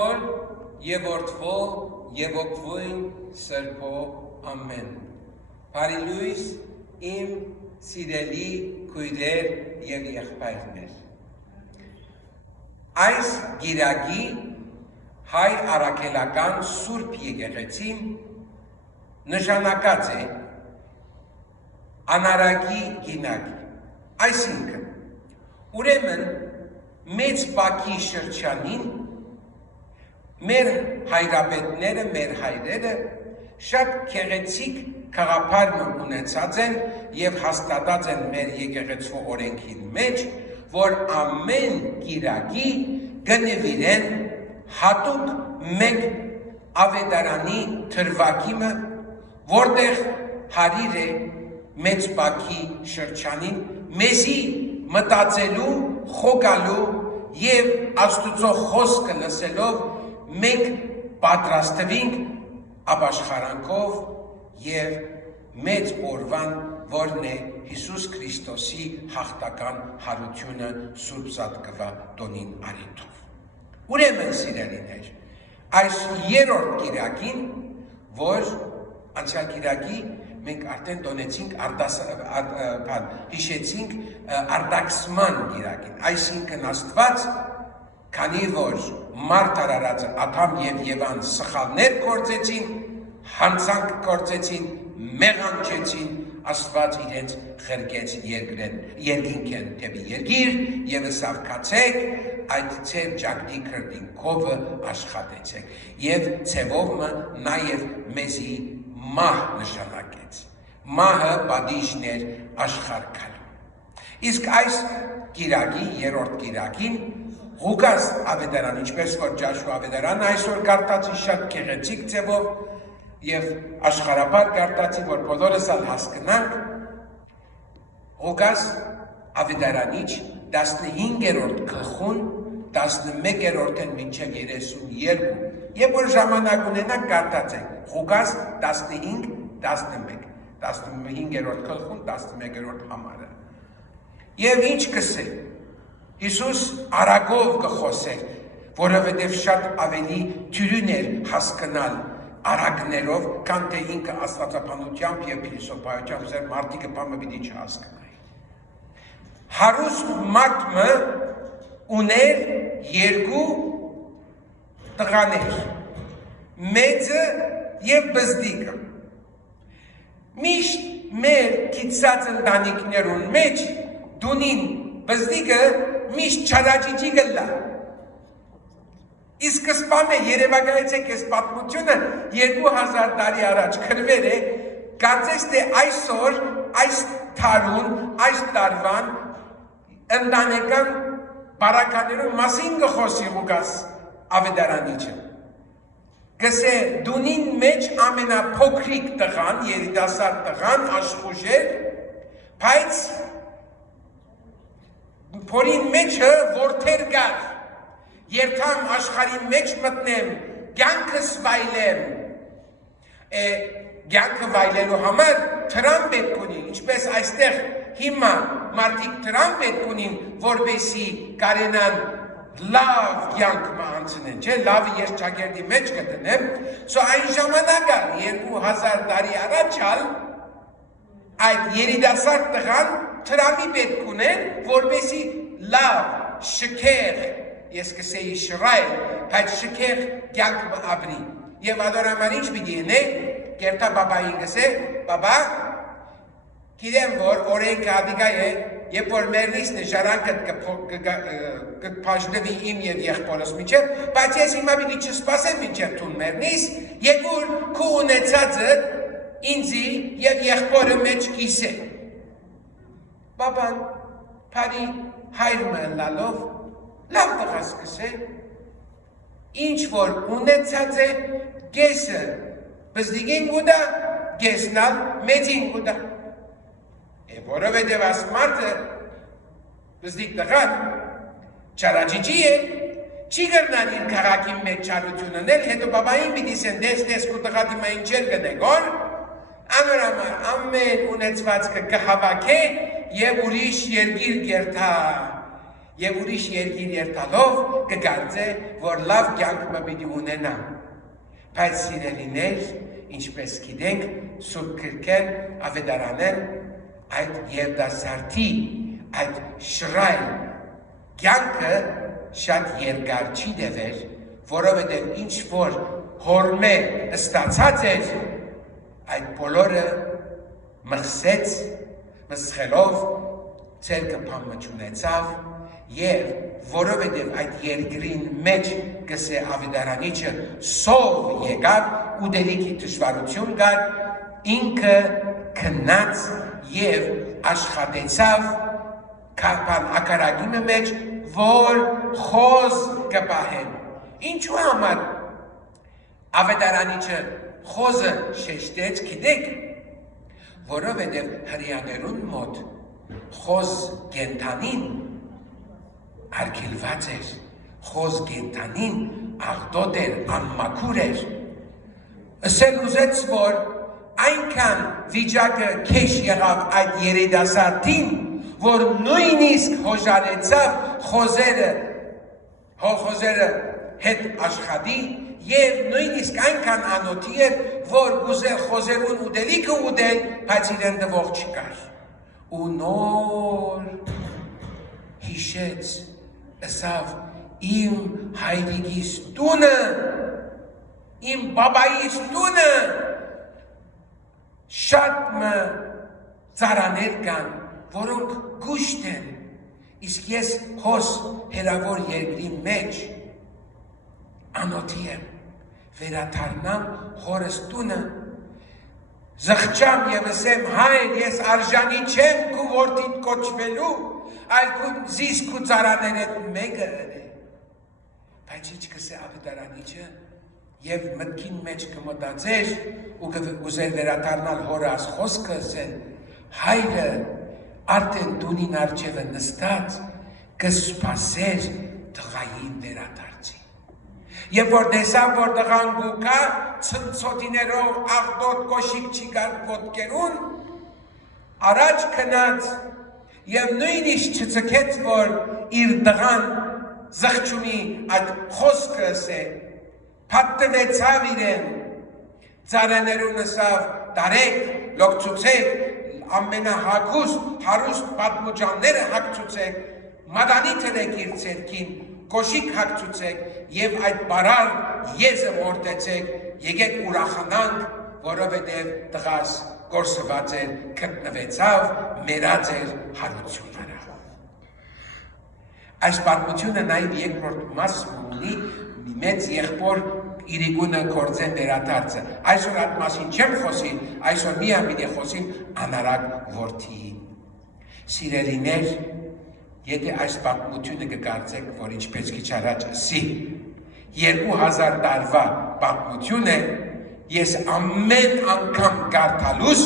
Հոր եւ Որդվո եւ Ոգվույն Սրբո ամեն։ Բարի լույս իմ սիրելի քույրեր եւ եղբայրներ։ Այս գիրագի հայ առաքելական Սուրբ Եկեղեցին նշանակած է անարագի գինագի, այսինքն ուրեմն մեծ Բաքի շրջանին մեր հայրապետները, մեր հայրերը շատ գեղեցիկ գաղափար ունեցած են եւ հաստատած են մեր եկեղեցու օրենքին մեջ, որ ամեն գիրագի գնվիրեն հատուկ մեկ ավետարանի թրվակիմը, որտեղ հարիր է մեծ Բաքի շրջանին մեզի մտածելու, խոկալու եւ Աստուծո խոսքը լսելով մենք պատրաստվենք ապաշխարանքով եւ մեծ օրվան, որն է Հիսուս Քրիստոսի հաղթական հարությունը Սուրբ Զատկվա տոնին արիթով։ Ուրեմն սիրելիներ, այս երրորդ գիրագին, որ անցյալ գիրագի մենք արդեն տոնեցինք հիշեցինք արտաքսման գիրագին, այսինքն Աստված, քանի որ մարդ արարածը Ադամ եւ Եվան սխալներ գործեցին, հանցանք գործեցին, մեղանչեցին, Աստված իրենց խրկեց երկինքեն դեպի երկիր եւ սավքացեք այդ ցեր ջակդի քրտինքովը աշխատեցեք եւ ցևով նաեւ մեզի մահ նշանակեց, մահը պատիժն էր աշխարհքալու։ Իսկ այս գիրագի, երրորդ գիրագին, Ղուկաս ավետարան, ինչպես որ Ջաշու ավետարանը այսօր կարդացի շատ գեղեցիկ ձևով եւ աշխարհաբար կարդացի, որ բոլորս ալ հասկանանք, Ղուկաս ավետարանիչ 15-րդ գլխուն 11-րդն մինչև 32, երբ որ ժամանակ ունենանք կարդացենք Ղուկաս 15-11, 15-րդ գլխուն 11-րդ համարը։ Եվ ինչ կսե, Հիսուս արագով կխոսեր, որովհետև շատ ավելի թյուրին էր հասկանալ արագներով, քան թե ինքը աստվածաբանությամբ եւ փիլիսոփայությամբ ձեր մարդիկը բամը պիտի չհասկանայի։ Հարուստ մարդը ուներ երկու տղաներ, մեծը եւ բզդիկը։ Միշտ մեր քիծած ընտանիքներուն մեջ դունին բզդիկը միշտ չարաճիճի գլա։ Իսկ սկզբամե երևակայեցեք այս պատմությունը 2000 տարի առաջ քրվեր է, կարծես թե այսօր, այս թարուն, այս տարվան ընտանեկան բարականերու մասին գխոսի Ղուկաս ավետարանիչը։ Գսե դունին մեջ ամենափոքրիկ տղան, երիտասարդ տղան աշխուժ էր, բայց փորին մեջը որդեր կար, երթամ աշխարհի մեջ մտնեմ, կյանքս վայելեմ, կյանքը վայելելու համար թրամ պետք ունի, ինչպես այստեղ հիմա մարդիկ թրամ պետք ունին, որպեսզի կարենան լավ կյանք անցնեն, չէ, լավը ես ճակերտի մեջ կտնեմ, այն ժամանակ 2000 տարի առաջալ այդ երիտասարդ տղան թրամի պետք ունեն, որպեսզի լավ, շքեղ, ես կսեի շռայլ, բայց շքեղ կյանք ապրի։ Եվ adorամար ինչ պիտի ենե, կերտա բաբային գսե, բաբա, գիտեմ, որ օրենքը ադիգա է, երբ որ մերնիսն է ժարանքդ կպաշնվի իմ և եղբորս միջև, բայց ես հիմա պիտի չսպասեմ միջև թուն մերնիս, եկուր քու ունեցածը ինձի և եղբորը մեջ կիսե։ Բաբան բարի հայրը լալով լավ տղաս կսե, ինչ որ ունեցած է գեսը բզդիգին գուդա, գեսնալ մեծին գուդա։ Որովհետև աս մարդը բզդիկ տղան չարաջիջի է, չի գրնան իր քաղաքի մեջ չարություն ունել, հետո բաբային պիտիսեն դես կու տղա դիմա ինչեր գնեգոր, անորամար ամեն ունեցվածքը կհավաք է և ուրիշ երգիր կերթա եւ ուրիշ երկիր երթալով կգարձե, որ լավ կյանք պիտի ունենա։ Բայց սիրելիներ, ինչպես գիտենք, Սուրբ Գրքեն ավետարանեն այդ երիտասարդի, այդ շռայլ կյանքը շատ երկար չի դեվեր, որովհետև ինչ որ հորմե ստացած էր, այդ բոլորը մխսեց, մսխելով ցերկը փամաչունեցավ եւ որովհետեւ այդ երկրին մեջ կսե ավետարանիչը սով եկավ ուդելիքի դժվարություն կար ինքը քնած եւ աշխատեցավ կապան ակարագիմը մեջ որ խոզ կպահեն ինչու համար ավետարանիչը խոզը շեշտեց գիտեք որովհետեւ հрьяաներուն մոտ խոզ գենթանին արգելված էր, խոզ գենթանին աղդոտ էր, անմաքուր էր, ասել ուզեց, որ այնքան վիճակը քեշ եղավ այդ երիտասարդին, որ նույնիսկ հոժարեցավ խոզերը հետ աշխատի եւ նույնիսկ այնքան անոթի էր, որ գուզել խոզերուն ուդելիքը ուդել, բայց իրեն դվող չկար։ Ու նոր հիշեց ասավ իմ հայրիկիս տունը, իմ բաբայիս տունը, շատ մը ծարաներ կան, որոնք գուշտ են, իսկ ես հոս հերավոր երկրի մեջ, անոթի եմ, վերաթարնամ հորս տունը, զղջամ եւ ասեմ հայր ես արժանի չեմ քու որդիդ կոչվելու այլ քու զիս քու ծարաներդ մեկը է բայց ինչ կսե ավետարանիչը եւ մտքին մեջ կմտածեր ու կուզեր վերադառնալ հորը խոսքը ասել հայրը արդեն տունին արջևը նստած կսպասեր տղային վերադարձի Եվ որ տեսավ, որ տղան գուկա, ցնցոտիներով աղդոտ կոշիկ չի գար ոտքերուն, առաջ քնած եւ նույնիսկ չծկեց, որ իր տղան զղջումի այդ խոսքը ասե, փաթվեցավ իրեն, ծառաներուն ասավ, տարեք, լոգցուցեք, ամենահագուստ, հարուստ պատմուջանները հագցուցեք, մադանի թրեք իր ցերքին, Կոշիկ հագցուցեք եւ այդ բարար եզը որդեցեք, եկեք ուրախանանք, որովհետեւ տղաս գործված էր, գտնվեցավ, մերած էր հարությունները։ Այս պատմությունը նաեւ երկրորդ մասն ունի մեծ եղբոր իրիկունը կործեն վերադարձը։ Այսօր այդ մասին չեմ խոսի, այսօր միայն խոսին անարակ որդի։ Սիրելիներ, Եթե այս պատմությունը կկարծեք, որ ինչպես քիչ առաջ ասի, 2000 տարվա պատմություն է, ես ամեն անգամ կարդալուս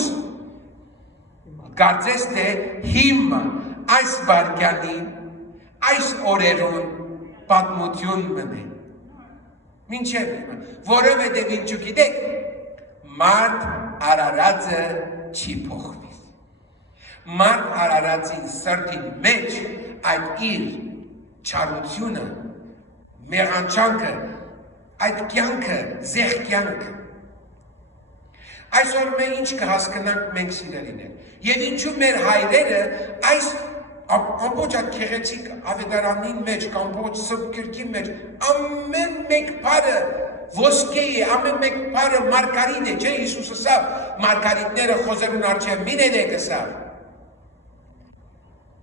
կարծես թե հիմա այս վարքյանին, այս օրերուն պատմություն մնե։ Մինչև հիմա, որովհետև ինչու գիտեք, մարդ արարածը չի փոխվի։ Մարդ արարածին սրտին մեջ այդ իր չարությունը, մեղանչանքը, այդ կյանքը, զեղ կյանքը։ Այսօր մենք ինչ կհասկանանք մենք սիրելիներ։ Եվ ինչու մեր հայրերը այս ամբողջ այդ քեղեցիկ ավետարանին մեջ, ամբողջ Սուրբ Գրքի մեջ, ամեն մեկ բառը ոսկե է, ամեն մեկ բառը մարգարիտ է, չէ՞ Հիսուսը ասավ, մարգարիտները խոզերուն առջև մինեն է կսավ։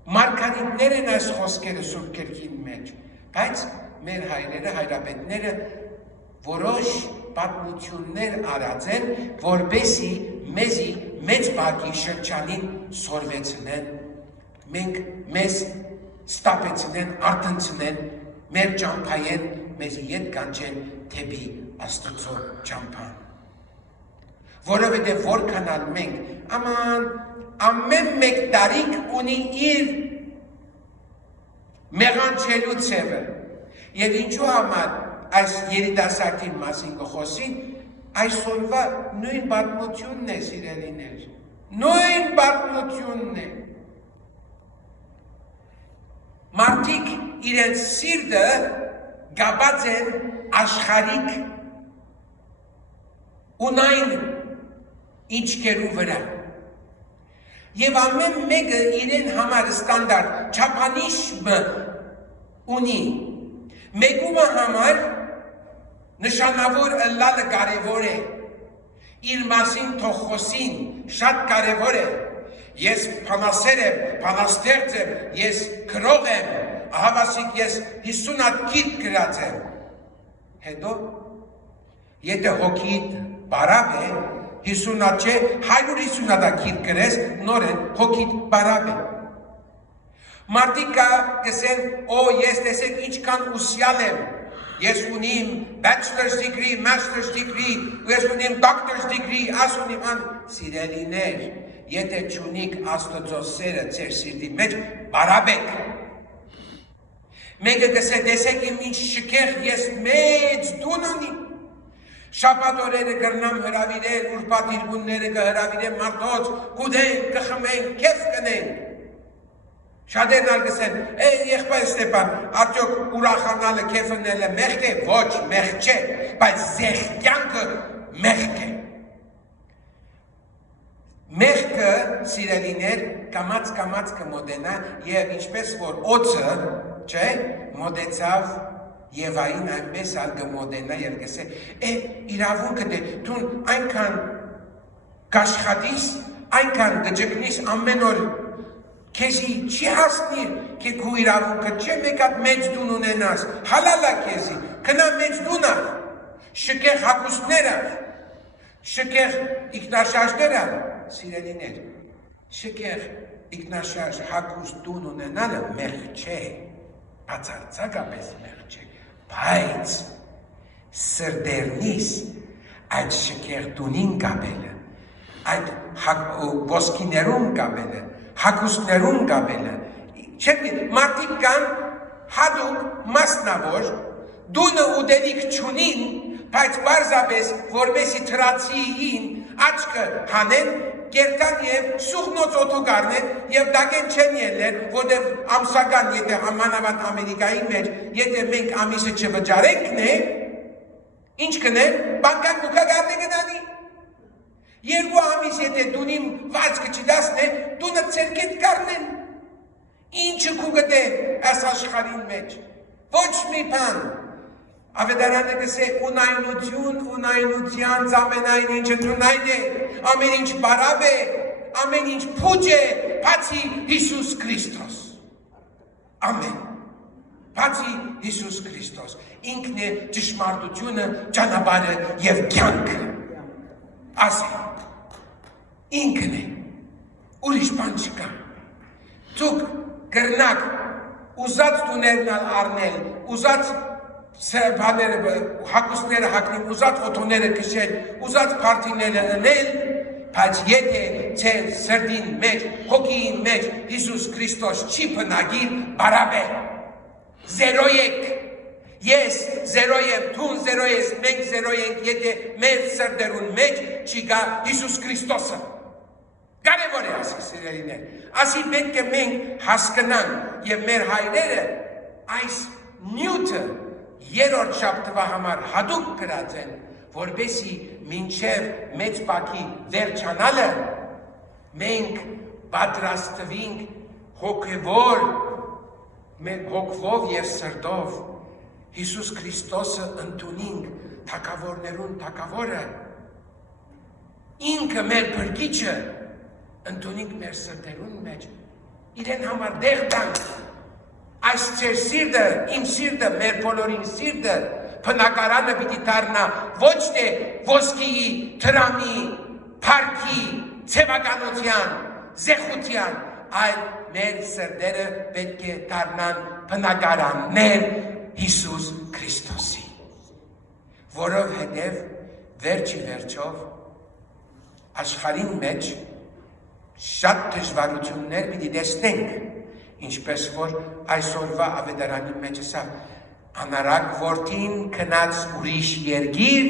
Մարգարիտներ են այս խոսքերը Սուրբ Գրքին մեջ, բայց մեր հայրերը, հայրապետները որոշ պատմություններ արած են, որպեսզի մեզի մեծ բակի շրջանին սորվեցնեն, մենք մեզ ստապեցնեն, արտնցնեն, մեր ճամփայեն, մեզի ետ կանչեն թեպի Աստծո ճամփան։ Որովհետև որքանալ մենք ամեն մեկ տարիք ունի իր մեղանչելու ցևը։ Եվ ինչու համար այս երիտասարդի մասին կխոսին, այսօրվա նույն պատմությունն է սիրելիներ։ Նույն պատմությունն է։ Մարդիկ իրենց սիրտը գաբած են աշխարհիկ ունայն ինչկերու վրա։ Եվ ամեն մեկը իրեն համար ստանդարտ չափանիշը ունի։ Մեկումը համար նշանավոր ըլլալը կարևոր է։ Իր մասին թող խոսին շատ կարևոր է։ Ես փանասեր եմ, փանաստեղծ եմ, ես գրող եմ, ահավասիկ ես 50 հատ գիրք գրած եմ։ Հետո եթե հոգիդ բարավ է 50 հատ չէ, 150 հատ գիրք գրես, նորեն հոգիդ բարավ է։ Մարդիկ կսեն, ես տեսեք ինչքան ուսյալ եմ, ես ունիմ bachelor's degree, master's degree, ես ունիմ doctor's degree, աս ունիմ սիրելիներ, եթե չունիք Աստծո սերը ձեր սիրտի մեջ, բարավ եք։ Մեկը կսե, տեսեք իմ ինչ շքեղ, ես մեծ դուն ունիմ, շաբաթ օրերը կրնամ հրավիրել, ուրբաթ իրգունները կհրավիրեմ մարդոց, կուդենք, կխմենք, կեֆ կնենք։ Շատերն արգսեն, եղբայր Ստեփան, արդյոք ուրախանալը, կեֆնելը մեղք է, ոչ, մեղք չէ, բայց զեղկյանքը մեղք է։ Մեղքը, սիրելիներ, կամաց կմոտենա և ինչպես որ օծը, չէ, մոտեցավ Եվային այնպես ալ կմոտենա և կսե, իրավունքը դե, դուն այնքան կաշխատիս, այնքան կջգնիս ամեն օր, քեզի չի հասնիր, կե քու իրավունքը չէ մեկ հատ մեծ դուն ունենաս, հալալա քեզի, կնա մեծ դուն ար, շքեղ հագուստներ ար, շքեղ իգնաշարժներ ար, սիրելիներ, շքեղ իգնաշարժ հագուստ դուն ունենալը մեղք չէ, բացարձակապես մեղք չէ, բայց սրդերնիս այդ շքեղ դունին կապելը, այդ ոսկիներուն կապելը, հագուստներուն կապելը, մարդիկ կան հադուկ մասնավոր, դունը ուդելիք չունին, բայց պարզապես որպեսի թրացիին աչկը հանեն, կերտան և սուխնոց օթուգարնեն և դագեն չեն ելներ, որև ամսական, եթե ամանավատ Ամերիկայի մեջ, եթե մենք ամիսը չվջարենքն է, ինչ կնեն, բանկան կուկագարն է գնանի։ Երկու ամիս եթե դունիմ վացկը չդասն է, դունը ծերկետ կարնեն։ Ինչը կուգտ է այս աշխարին մեջ, ոչ մի բան։ Ավետարանը կսե ունայնության ամենայն ինչը դունայն է, ամեն ինչ բարավ է, ամեն ինչ փուջ է, բացի Հիսուս Քրիստոս։ Ամեն։ Բացի Հիսուս Քրիստոս։ Ինքն է ճշմարտությունը, ճանապարհը և կյանքը։ Ասե։ Ինքն է։ Ուրիշ բան չկա։ Դուք կրնակ ուզած տուներն առնել, ուզած հագուստները հագնել, ուզած օթոները քշել, ուզած փարթիները ընել, բայց եթե ձեր սրտին մեջ, հոգին մեջ Հիսուս Քրիստոս չի բնագիր, բարավ է, զերո եք, ես զերո եմ, դուն զերո ես, մենք զերո ենք, եթե մեր սրտերուն մեջ չի գա Հիսուս Քրիստոսը։ Կարևոր է ասի սիրելիներ, ասի պետք է մենք հասկանանք և մեր հայրերը այս նյութը երրորդ շաբթվա համար հատուկ գրած են, որպեսզի մինչև մեծ բակի վերջանալը մենք պատրաստվենք հոգևոր, հոգվով և սրտով Հիսուս Քրիստոսը ընդունենք թագավորներուն թագավորը, ինքը մեր փրկիչը ընդունենք մեր սրտերուն մեջ, իրեն համար դեղ տանք, այս ձեր սիրտը, իմ սիրտը, մեր բոլորին սիրտը, բնակարանը պիտի դառնա ոչ թե ոսկիի, թրամի, փառքի, ցեղականության, զեղության, այլ մեր սրտերը պետք է դառնան բնակարաններ Հիսուս Քրիստոսի, որովհետև վերջի վերջով աշխարհին մեջ շատ դժվարություններ պիտի տեսնենք, ինչպես որ այսօրվա ավետարանի մեջ ասա, անարակ որդին քնած ուրիշ երգիր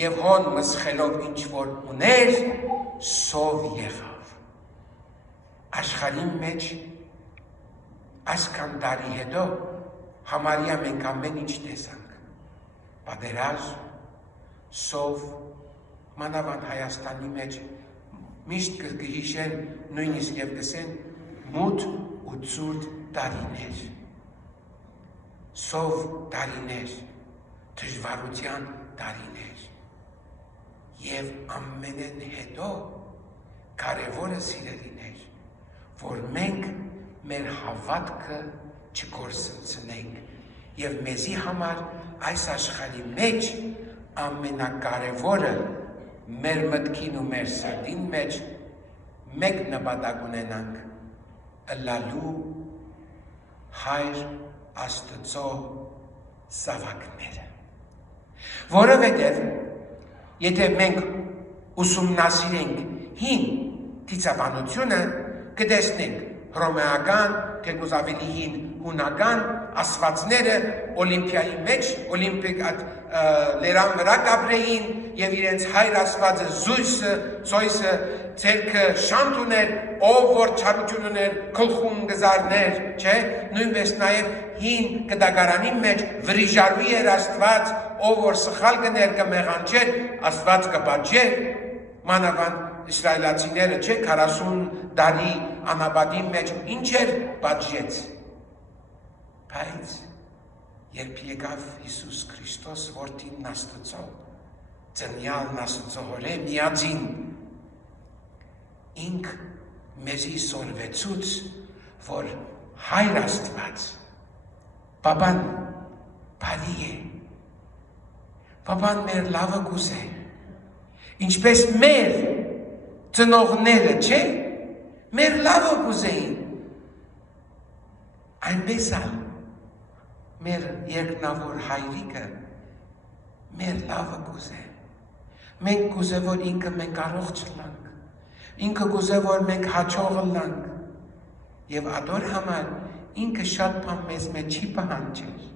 և հոն մսխելով ինչ որ ուներ, սով եղավ։ Աշխարհի մեջ Այսքան տարի հետո համարյա մենք ամեն ինչ տեսանք։ Պատերազմ, սով, մանավանդ Հայաստանի մեջ միշտ կհիշեն, նույնիսկ եւ կսեն մութ ու ցուրտ տարիներ։ Սով տարիներ, դժվարության տարիներ։ Եվ ամենեն հետո կարևորը սիրելիներ, որ մենք մեր հավատքը չկորսնցնենք եւ մեզի համար այս աշխարհի մեջ ամենակարևորը մեր մտքին ու մեր սրտին մեջ մեկ նպատակ ունենանք ըլլալու Հայր Աստծո զավակները, որովհետև եթե մենք ուսումնասիրենք հին դիցաբանությունը կտեսնենք հռոմեական, թեկուզ ավելի հին հունական ասվածները Օլիմպիայի մեջ, Օլիմպիկ լերան վրա կապրեին և իրենց հայր ասվածը Զույսը, Ցոյսը ձերքը շանտ ուներ, ով որ չարություն ուներ, գլխում գզարներ, չէ, նույնպես նաև հին գդագարանի մեջ վրիժարուի էր Աստված, ով որ սխալ գներ կմեղանչեր, Աստված կպատժեր, մանավանդ իսրայելացիները, չէ, 40 տարի անապատի մեջ ինչ էր պատժեց։ Բայց երբ եկավ Հիսուս Քրիստոս որդին Աստծո, ծնյալն Աստծո հորե միածին, ինք մեզի սորվեցուց, որ Հայր Աստված, Պապան բարի է, Պապան մեր լավը կուզե, ինչպես մեր ծնողները, չէ, մեր լավը կուզեին, այնպես ալ մեր երկնավոր հայրիկը մեր լավը կուզե, մենք կուզե, որ ինքը մենք առողջ լանք, ինքը կուզե, որ մենք հաջող լանք, և ադոր համար ինքը շատ բան մեզ մեջ չի պահանջեր,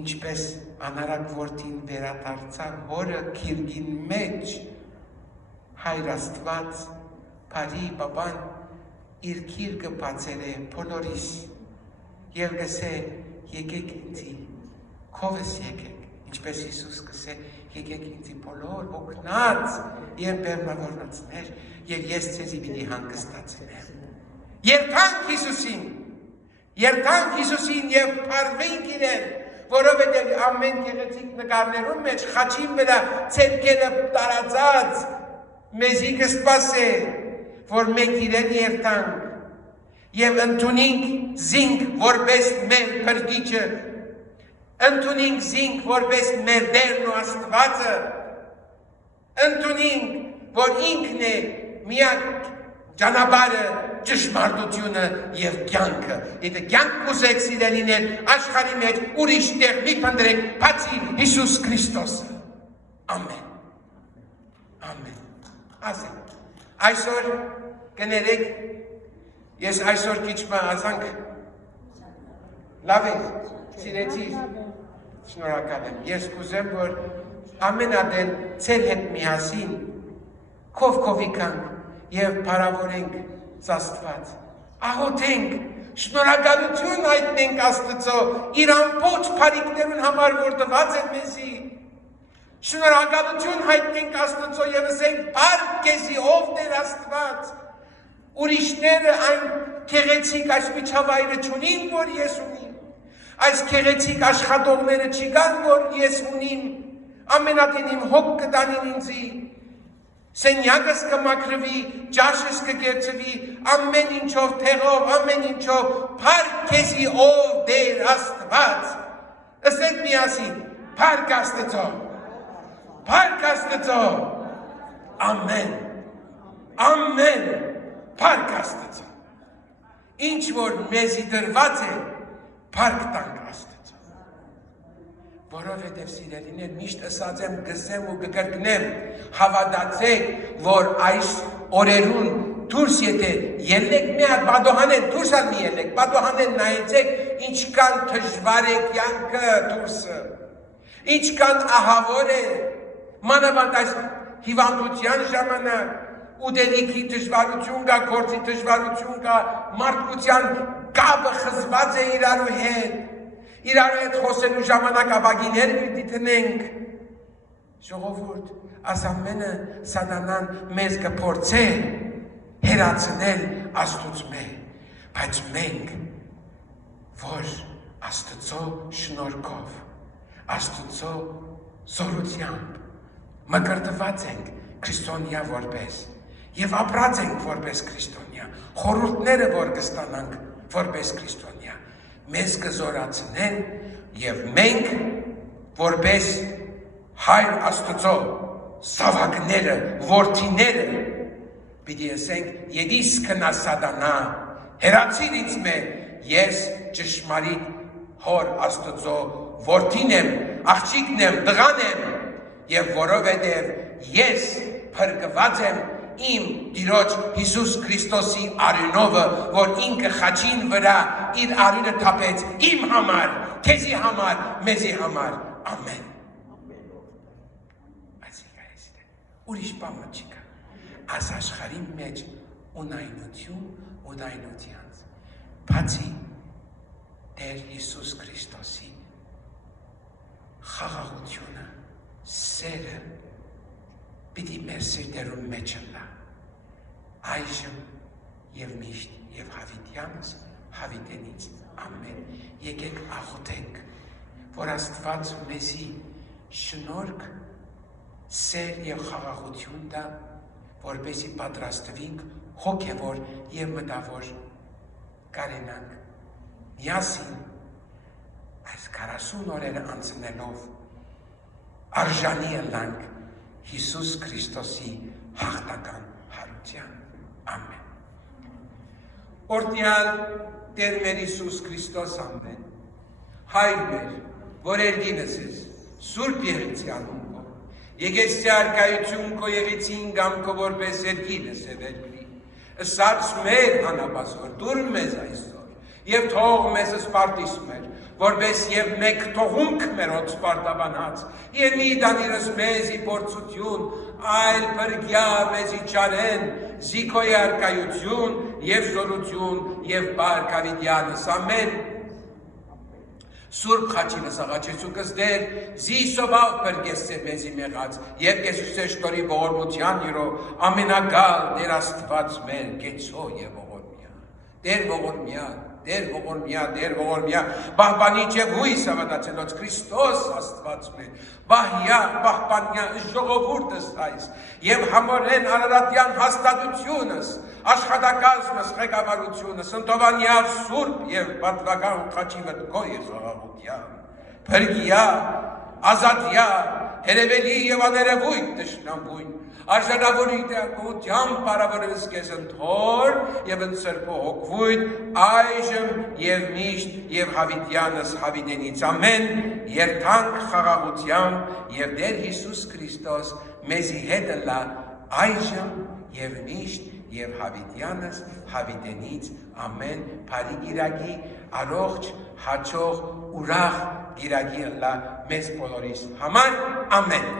ինչպես անարակ որդին վերադարձավ հորը քիրգին մեջ, Հայր Աստված, բարի Պապան, իր քիրգը բացեր է բոլորիս, և գսե եկեք ինձի, քովս եկեք, ինչպես Հիսուս գսե եկեք ինձի բոլոր օգնած և բեռնավորնացներ, և ես ձեզի պիտի հանգստացնեմ։ Երթանք Հիսուսին և փառվենք իրեն, որովհետև ամեն գեղեցիկ նկարներում մեջ խաչին վրա ցերկերը տարածած մեզի կսպասե, որ մենք իրեն երթանք և ընդունենք զինք որպես մեր փրկիչը, ընդունենք զինք որպես մեր Տերն ու Աստվածը, ընդունենք, որ ինքն է միակ ճանապարհը, ճշմարտությունը և կյանքը։ Եթե կյանք կուզեք սիրելիներ, աշխարհի մեջ ուրիշ տեղ մի փնտրեք, բացի Հիսուս Քրիստոսը։ Ամեն։ Ամեն։ Ասենք, այսօր կներեք, ես այսօր քիչ ասանք, լավ եք, սիրեցիր, շնորհակալ եմ, ես կուզեմ, որ ամենադեն ձեր հետ միասին քովքովիքանք և փառավորենք Աստված, աղոթենք, շնորհակալություն հայտնենք Աստծո իր ամբողջ բարիքներուն համար, որ տված է մեզի, շնորհակալություն հայտնենք Աստծո և ասենք փառք քեզի ով Տեր Աստված, ուրիշները այն քեղեցիկ այս միջավայրը չունին, որ ես ունիմ, այս քեղեցիկ աշխատողները չկան, որ ես ունիմ, ամենատենիմ հոգ կտանին ինձի, սենյակս կմաքրվի, ճաշս կգերցվի, ամեն ինչով թեղով, ամեն ինչով, փառք քեզի ով Տեր Աստված, ասենք միասին, փառք Աստծո, փառք Աստծո, ամեն, ամեն, փառք Աստծո, ինչ որ մեզի դրված է, փառք տանք Աստծո, որովհետև սիրելիներ միշտ ասած եմ, գսեմ ու կկրկնեմ, հավատացեք, որ այս օրերուն դուրս եթե ելնեք միակ բադոհանեն, դուրս ալ մի ելնեք, բադոհանեն նայեցեք, ինչքան դժվար է կյանքը դուրսը, ինչքան ահավոր է, մանավանդ այս հիվանդության ժամանակ, ուտելիքի դժվարություն կա, գործի դժվարություն կա, մարդկության կապը խզված է իրարու հետ, իրարու հետ խոսելու ժամանակ ապագիներ դիտնենք, ժողովուրդ, այս ամենը սատանան մեզ կփորձե հերացնել Աստծուց մեզ, բայց մենք, որ Աստծո շնորհքով, Աստծո զորությամբ մկրտված ենք քրիստոնյա որպես եւ ապրած ենք որպես քրիստոնյա, խորհուրդները որ կստանանք որպես քրիստոնյա, մեզ կզորացնեն եւ մենք որպես հայր Աստծո զավակները, որդիները պիտի ասենք յետիս կնա սատանա հերացիր ինձ մե ես ճշմարիտ հոր Աստծո որդին եմ, աղջիկն եմ, տղան եմ եւ որովհետեւ ես փրկված եմ իմ Տիրոջ Հիսուս Քրիստոսի արյունովը, որ ինքը խաչին վրա իր արյունը թափեց իմ համար, քեզի համար, մեզի համար, ամեն։ Այսինքն այստեղ ուրիշ բան չկա։ Այս աշխարհի մեջ ունայնություն ու դայնությանց բացի Տեր Հիսուս Քրիստոսի խաղաղությունը, սերը պիտի մեր սիրտերում մեջ լա, այժմ և միշտ և հավիտյանս, հավիտենից ամեն, եկեք աղոթենք, որ Աստված մեզի շնորհք, սեր և խաղաղություն տա, որպեսզի պատրաստվենք հոգևոր և մտավոր կարենանք, միասին այս 40 օրերը անցնելով արժանի ըլլանք Հիսուս Քրիստոսի հաղթական հարության։ Ամեն։ Օրհնյալ Տեր մեր Հիսուս Քրիստոս ամեն։ Հայր մեր, որ երգինս ես, Սուրբ Եղեցի անունքո, եկեցի արկայություն քո եղեցին գամ քո որպես երգինս է վերգրի, ըսարս մեր անապազոր, դուր մեզ այսօր, և թող մեզ սպարտիս մեր, որպես և մեկ թողունք մերոց սպարտաբանած, և մի դանիրս մեզի պորցություն, այլ պրգյա մեզի ճարեն, զիքոյ արկայություն, և զորություն, և բարկավիդյանս, ամեն, Սուրբ խաչինս աղաչեցուկս դեր, զիսովավ պրգեսցե մեզի մեղած, և կեսուսե շտորի ողորմության յրո, ամենագալ դեր Աստված մեր գեցո և ողորմյա, դեր ողորմյա, դեր ողորմյա, դեր ողորմյա, բահբանի և հույս ավատացելոց Քրիստոս Աստված մեր, բահյա, բահբանյա, ժողովուրդս այս, և համորեն արարատյան հաստատությունս, աշխատակազմս, ղեկավարությունս, ընտովանյալ սուրբ և պատվական խաչի վտկոյի խաղաղության, փրկյա, ազատյա, երևելի և աներևույթ տշնամույն, արժանավորիտ ակության պարավորս կեզ ընթոր և ընցրպո հոգվույթ, այժմ և միշտ և հավիտյանս հավիտենից ամեն, երթանք խաղաղության և դեր Հիսուս Քրիստոս մեզի հետ լա այժմ և միշտ և հավիտյանս հավիտենից ամեն, բարի գիրագի, առողջ, հաճող, ուրախ գիրագի լա մեզ բոլորիս համար, ամեն։